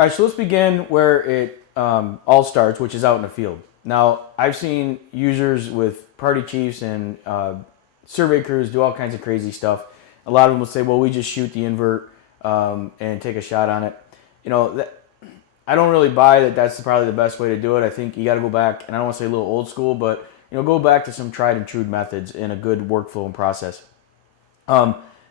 All right, so let's begin where it all starts, which is out in the field. Now, I've seen users with party chiefs and survey crews do all kinds of crazy stuff. A lot of them will say, well, we just shoot the invert and take a shot on it. You know, I don't really buy that that's probably the best way to do it. I think you got to go back, and I don't want to say a little old school, but go back to some tried and true methods and a good workflow and process.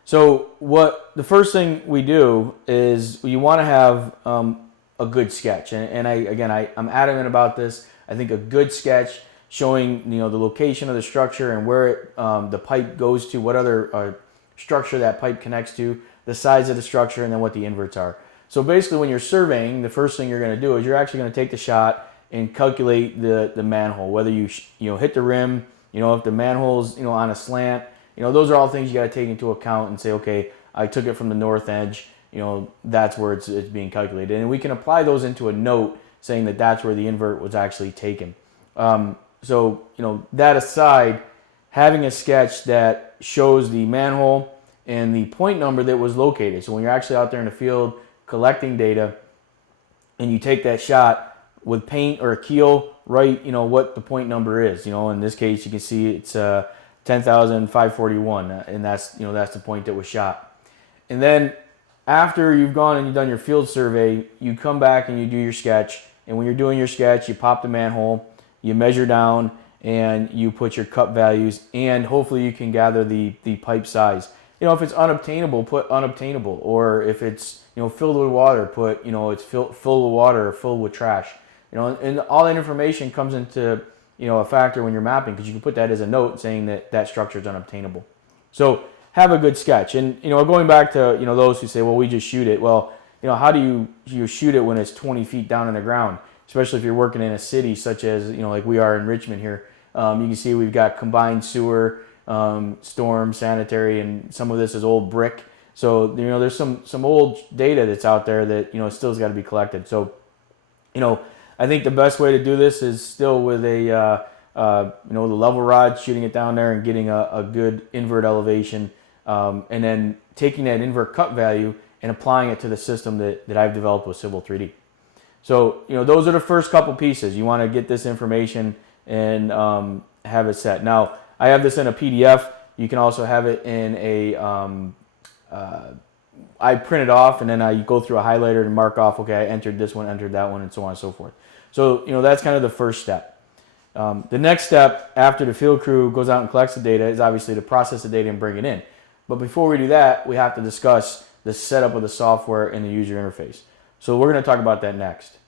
So what the first thing we do is you want to have a good sketch, and I'm adamant about this. I think a good sketch showing the location of the structure and where the pipe goes to, what other structure that pipe connects to, the size of the structure, and then what the inverts are. So basically, when you're surveying, the first thing you're going to do is you're actually going to take the shot and calculate the manhole, whether you hit the rim, if the manhole's on a slant. Those are all things you got to take into account and say, okay, I took it from the north edge, that's where it's being calculated. And we can apply those into a note saying that that's where the invert was actually taken. So, that aside, having a sketch that shows the manhole and the point number that was located. So when you're actually out there in the field collecting data and you take that shot with paint or a keel, write, what the point number is. In this case, you can see it's 10,541, and that's the point that was shot. And then after you've gone and you've done your field survey, you come back and you do your sketch. And when you're doing your sketch, you pop the manhole, you measure down, and you put your cut values, and hopefully you can gather the pipe size. If it's unobtainable, put unobtainable, or if it's filled with water, put it's filled with water or filled with trash. And all that information comes into a factor when you're mapping, because you can put that as a note saying that structure is unobtainable. So have a good sketch. And going back to those who say, well, we just shoot it. Well, how do you shoot it when it's 20 feet down in the ground? Especially if you're working in a city such as like we are in Richmond here. You can see we've got combined sewer, storm, sanitary, and some of this is old brick. So there's some old data that's out there that still's got to be collected. So I think the best way to do this is still with the level rod, shooting it down there and getting a good invert elevation, and then taking that invert cut value and applying it to the system that I've developed with Civil 3D. So those are the first couple pieces. You want to get this information and have it set. Now I have this in a PDF. You can also have it in a I print it off, and then I go through a highlighter and mark off, okay, I entered this one, entered that one, and so on and so forth. So, that's kind of the first step. The next step after the field crew goes out and collects the data is obviously to process the data and bring it in. But before we do that, we have to discuss the setup of the software and the user interface. So we're going to talk about that next.